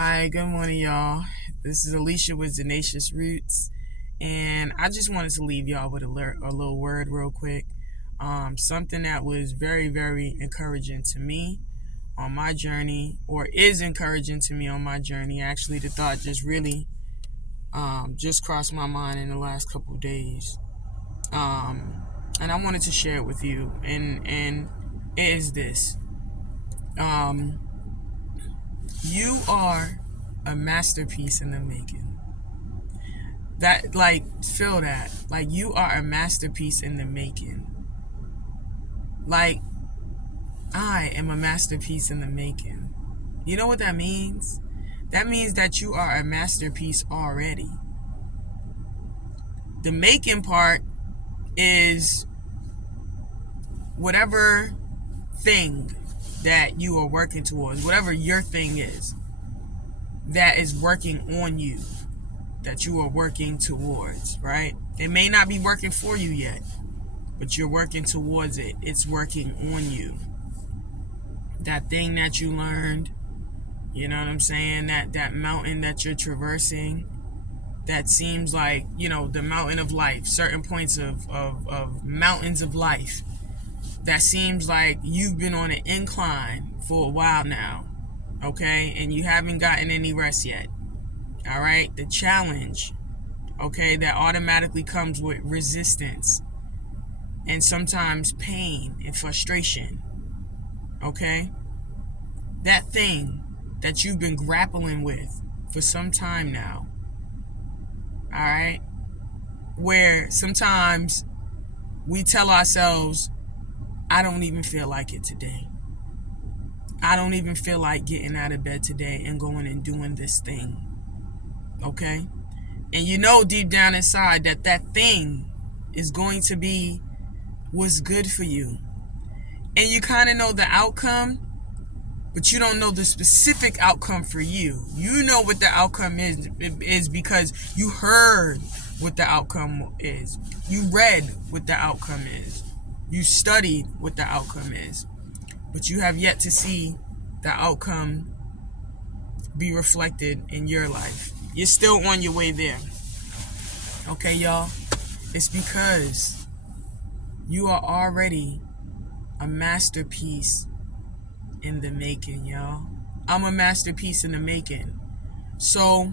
Hi, good morning, y'all. This is Alicia with Tenacious Roots, and I just wanted to leave y'all with a little word real quick. Something that was very, very encouraging to me on my journey, or is encouraging to me on my journey. Actually, the thought just really just crossed my mind in the last couple of days, and I wanted to share it with you. And it is this: um, you are a masterpiece in the making. That, like, feel that. Like, you are a masterpiece in the making. Like, I am a masterpiece in the making. You know what that means? That means that you are a masterpiece already. The making part is whatever thing that you are working towards, whatever your thing is that is working on you, that you are working towards, right? It may not be working for you yet, but you're working towards it. It's working on you. That thing that you learned, you know what I'm saying? That mountain that you're traversing, that seems like, the mountain of life, certain points of mountains of life, that seems like you've been on an incline for a while now, okay? And you haven't gotten any rest yet, all right? The challenge, okay, that automatically comes with resistance and sometimes pain and frustration, okay? That thing that you've been grappling with for some time now, all right? Where sometimes we tell ourselves, I don't even feel like it today. I don't even feel like getting out of bed today and going and doing this thing, okay? And you know deep down inside that that thing is going to be what's good for you. And you kind of know the outcome, but you don't know the specific outcome for you. You know what the outcome is because you heard what the outcome is. You read what the outcome is. You studied what the outcome is. But you have yet to see the outcome be reflected in your life. You're still on your way there. Okay, y'all? It's because you are already a masterpiece in the making, y'all. I'm a masterpiece in the making. So,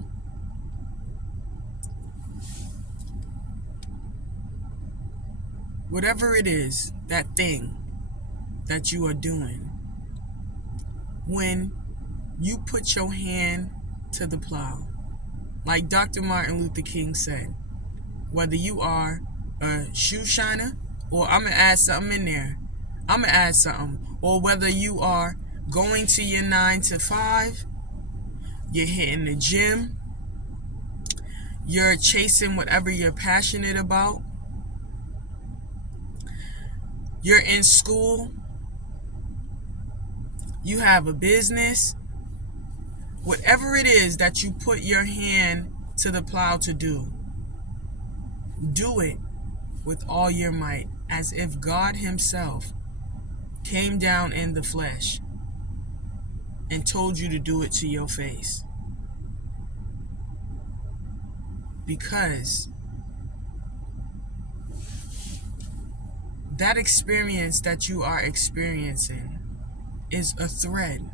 whatever it is, that thing that you are doing, when you put your hand to the plow, like Dr. Martin Luther King said, whether you are a shoe shiner, or I'm going to add something in there, or whether you are going to your 9 to 5, you're hitting the gym, you're chasing whatever you're passionate about, you're in school, you have a business, whatever it is that you put your hand to the plow to do it with all your might, as if God himself came down in the flesh and told you to do it to your face. Because that experience that you are experiencing is a thread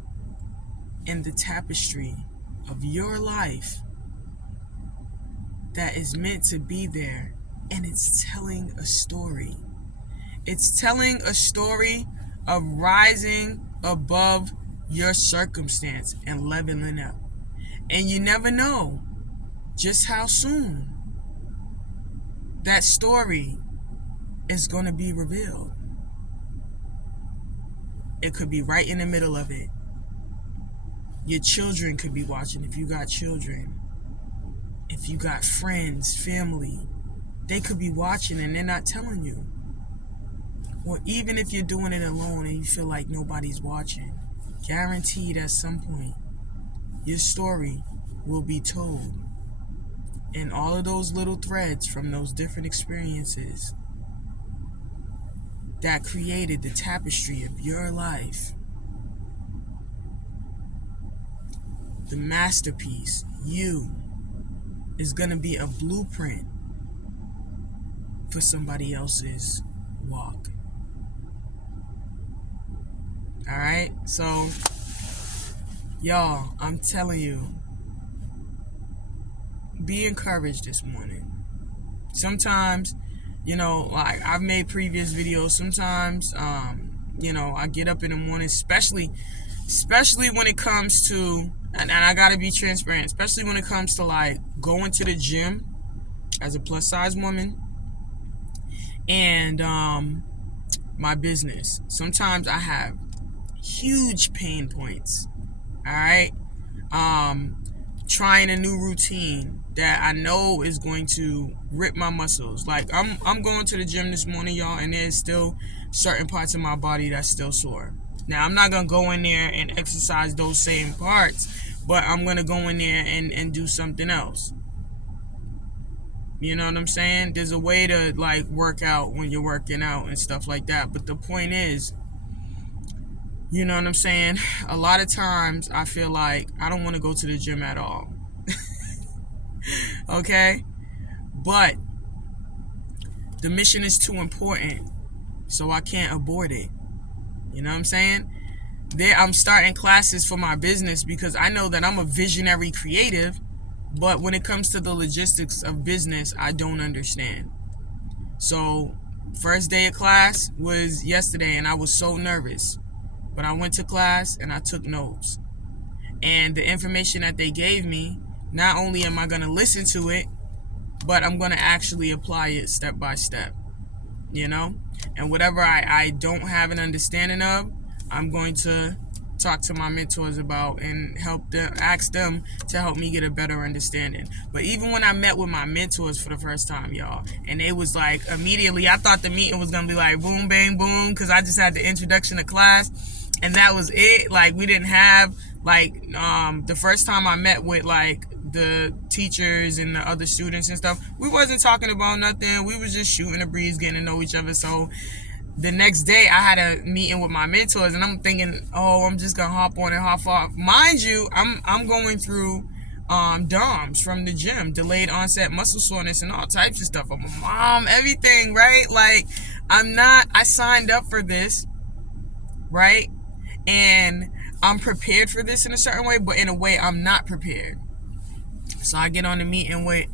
in the tapestry of your life that is meant to be there, and it's telling a story. It's telling a story of rising above your circumstance and leveling up. And you never know just how soon that story is going to be revealed. It could be right in the middle of it. Your children could be watching if you got children. If you got friends, family, they could be watching and they're not telling you. Or even if you're doing it alone and you feel like nobody's watching, guaranteed at some point your story will be told. And all of those little threads from those different experiences that created the tapestry of your life, the masterpiece, you, is going to be a blueprint for somebody else's walk. All right? So, y'all, I'm telling you, be encouraged this morning. Sometimes, like I've made previous videos, sometimes, I get up in the morning, especially when it comes to, and I gotta be transparent, especially when it comes to like going to the gym as a plus size woman and my business. Sometimes I have huge pain points. All right. Trying a new routine that I know is going to rip my muscles. Like I'm going to the gym this morning, y'all, and there's still certain parts of my body that's still sore. Now, I'm not going to go in there and exercise those same parts, but I'm going to go in there and do something else. You know what I'm saying? There's a way to like work out when you're working out and stuff like that. But the point is, you know what I'm saying? A lot of times I feel like I don't want to go to the gym at all. Okay? But the mission is too important, so I can't abort it. You know what I'm saying? I'm starting classes for my business because I know that I'm a visionary creative, but when it comes to the logistics of business, I don't understand. So, first day of class was yesterday, and I was so nervous. But I went to class and I took notes. And the information that they gave me, not only am I going to listen to it, but I'm going to actually apply it step by step. And whatever I don't have an understanding of, I'm going to talk to my mentors about and ask them to help me get a better understanding. But even when I met with my mentors for the first time, y'all, and they was like, immediately, I thought the meeting was going to be like boom, bang, boom, because I just had the introduction to class. And that was it. Like, we didn't have, like, the first time I met with, like, the teachers and the other students and stuff, we wasn't talking about nothing. We was just shooting a breeze, getting to know each other. So the next day, I had a meeting with my mentors, and I'm thinking, I'm just going to hop on and hop off. Mind you, I'm going through DOMS from the gym, delayed onset muscle soreness and all types of stuff. I'm a mom, everything, right? Like, I signed up for this, right? And I'm prepared for this in a certain way, but in a way I'm not prepared. So I get on the meeting with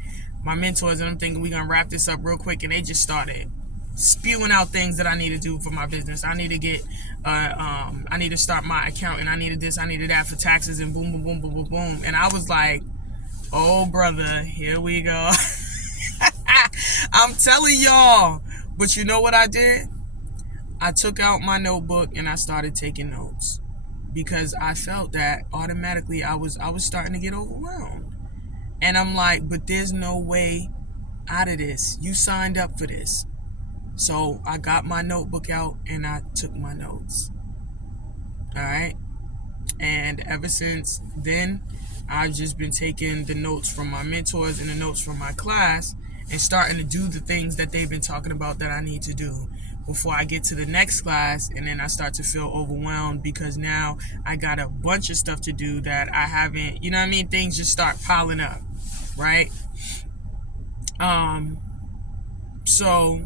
my mentors, and I'm thinking we're going to wrap this up real quick. And they just started spewing out things that I need to do for my business. I need to get, I need to start my account, and I needed this, I needed that for taxes, and boom, boom, boom, boom, boom, boom. And I was like, oh, brother, here we go. I'm telling y'all. But you know what I did? I took out my notebook and I started taking notes because I felt that automatically I was starting to get overwhelmed. And I'm like, but there's no way out of this. You signed up for this. So I got my notebook out and I took my notes. All right. And ever since then, I've just been taking the notes from my mentors and the notes from my class and starting to do the things that they've been talking about that I need to do before I get to the next class. And then I start to feel overwhelmed because now I got a bunch of stuff to do that I haven't, you know what I mean? Things just start piling up, right? So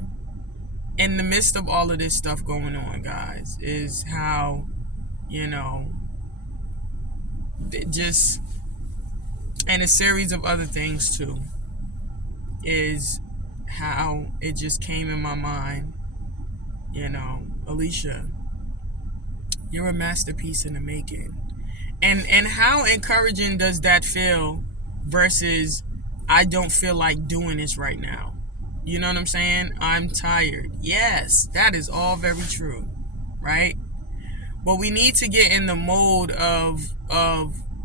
in the midst of all of this stuff going on, guys, is how, just, and a series of other things too, is how it just came in my mind, Alicia, you're a masterpiece in the making. And how encouraging does that feel versus I don't feel like doing this right now? You know what I'm saying? I'm tired. Yes, that is all very true, right? But we need to get in the mode of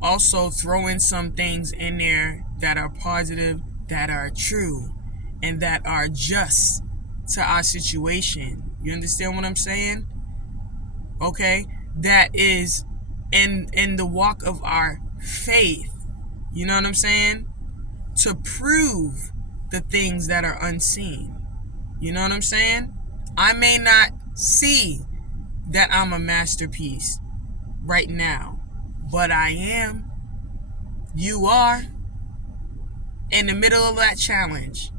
also throwing some things in there that are positive, that are true, and that are just to our situation. You understand what I'm saying? Okay? That is in the walk of our faith. You know what I'm saying? To prove the things that are unseen. You know what I'm saying? I may not see that I'm a masterpiece right now, but I am. You are in the middle of that challenge,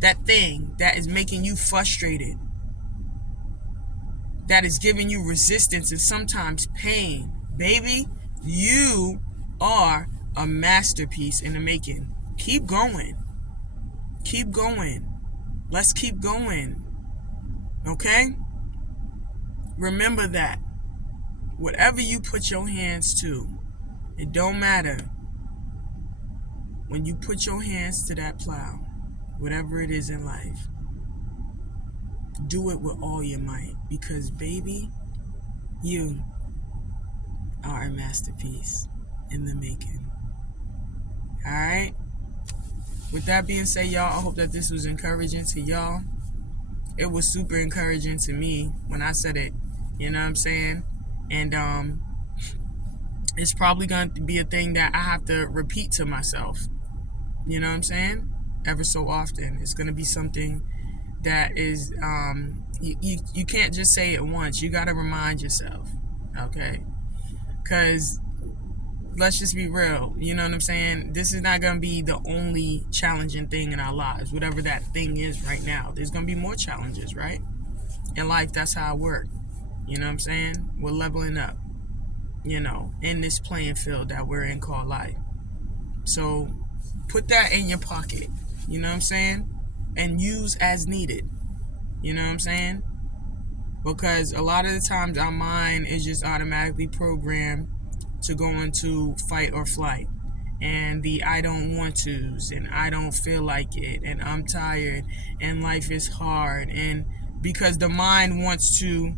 that thing that is making you frustrated, that is giving you resistance and sometimes pain. Baby, you are a masterpiece in the making. Keep going. Keep going. Let's keep going. Okay? Remember that. Whatever you put your hands to, it don't matter. When you put your hands to that plow, whatever it is in life, do it with all your might. Because, baby, you are a masterpiece in the making. Alright? With that being said, y'all, I hope that this was encouraging to y'all. It was super encouraging to me when I said it. You know what I'm saying? And it's probably going to be a thing that I have to repeat to myself. You know what I'm saying? Ever so often. It's going to be something that is, you can't just say it once. You got to remind yourself. Okay? Because let's just be real. You know what I'm saying? This is not going to be the only challenging thing in our lives. Whatever that thing is right now. There's going to be more challenges, right? In life, that's how it works. You know what I'm saying? We're leveling up, you know, in this playing field that we're in called life. So put that in your pocket. You know what I'm saying? And use as needed. You know what I'm saying? Because a lot of the times our mind is just automatically programmed to go into fight or flight, and the I don't want to's, and I don't feel like it, and I'm tired, and life is hard, and because the mind wants to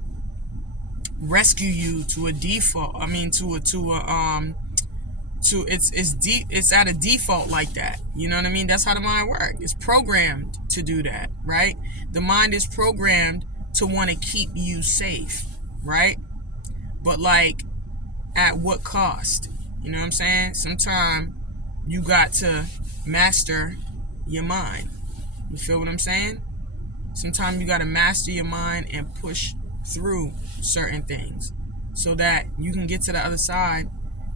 rescue you to a default. I mean, it's at a default like that. You know what I mean? That's how the mind works. It's programmed to do that, right? The mind is programmed to want to keep you safe, right? But like, at what cost? You know what I'm saying? Sometimes you got to master your mind. You feel what I'm saying? Sometimes you got to master your mind and push through certain things so that you can get to the other side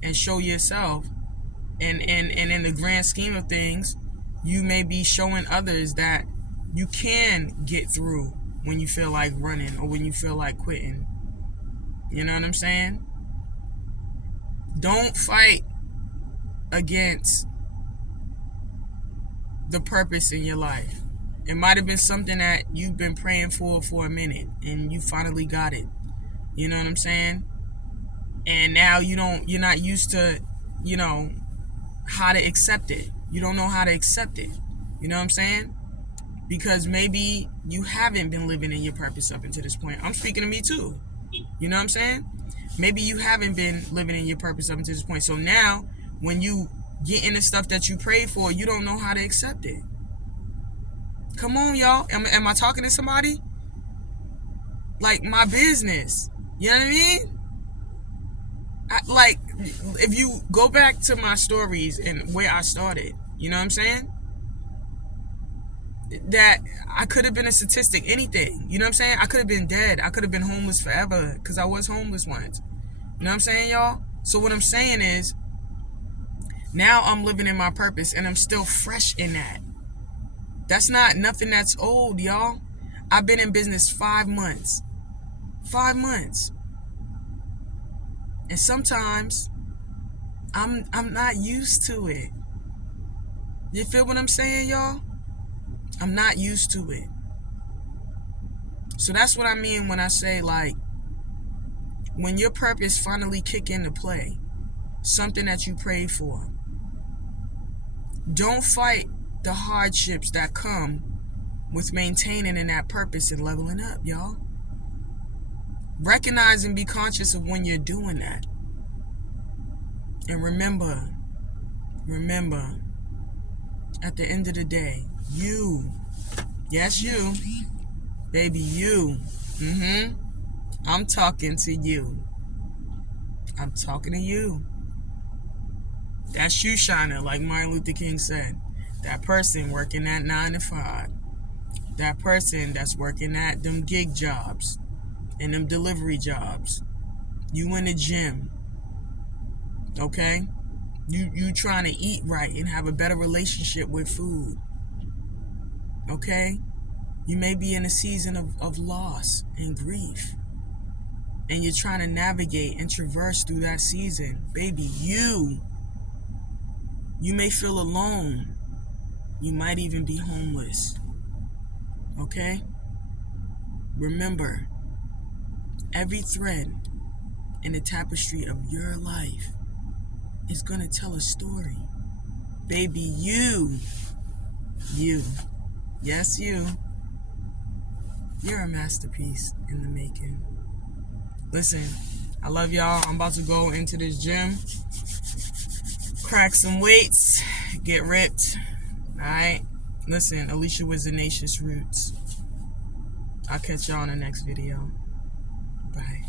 and show yourself. And in the grand scheme of things, you may be showing others that you can get through when you feel like running or when you feel like quitting. You know what I'm saying? Don't fight against the purpose in your life. It might have been something that you've been praying for a minute and you finally got it. You know what I'm saying? And now you're not used to, you know, how to accept it. You don't know how to accept it. You know what I'm saying? Because maybe you haven't been living in your purpose up until this point. I'm speaking to me too. You know what I'm saying? Maybe you haven't been living in your purpose up until this point. So now, when you get into stuff that you prayed for, you don't know how to accept it. Come on, y'all. Am I talking to somebody? Like my business. You know what I mean? Like, if you go back to my stories and where I started, you know what I'm saying? That I could have been a statistic, anything. You know what I'm saying? I could have been dead. I could have been homeless forever because I was homeless once. You know what I'm saying, y'all? So what I'm saying is, now I'm living in my purpose and I'm still fresh in that. That's not nothing that's old, y'all. I've been in business 5 months. 5 months. And sometimes I'm not used to it. You feel what I'm saying, y'all? I'm not used to it. So that's what I mean when I say, like, when your purpose finally kick into play, something that you prayed for, don't fight the hardships that come with maintaining in that purpose and leveling up, y'all. Recognize and be conscious of when you're doing that. And remember, at the end of the day, you, yes, you, baby, you, I'm talking to you. I'm talking to you. That's you shining, like Martin Luther King said. That person working at 9 to 5. That person that's working at them gig jobs and them delivery jobs. You in the gym. Okay? You trying to eat right and have a better relationship with food. Okay? You may be in a season of loss and grief. And you're trying to navigate and traverse through that season. Baby, you may feel alone. You might even be homeless. Okay? Remember, every thread in the tapestry of your life is going to tell a story. Baby, you, yes, you're a masterpiece in the making. Listen, I love y'all. I'm about to go into this gym, crack some weights, get ripped. All right? Listen, Alicia was the Nation's Roots. I'll catch y'all in the next video. Bye.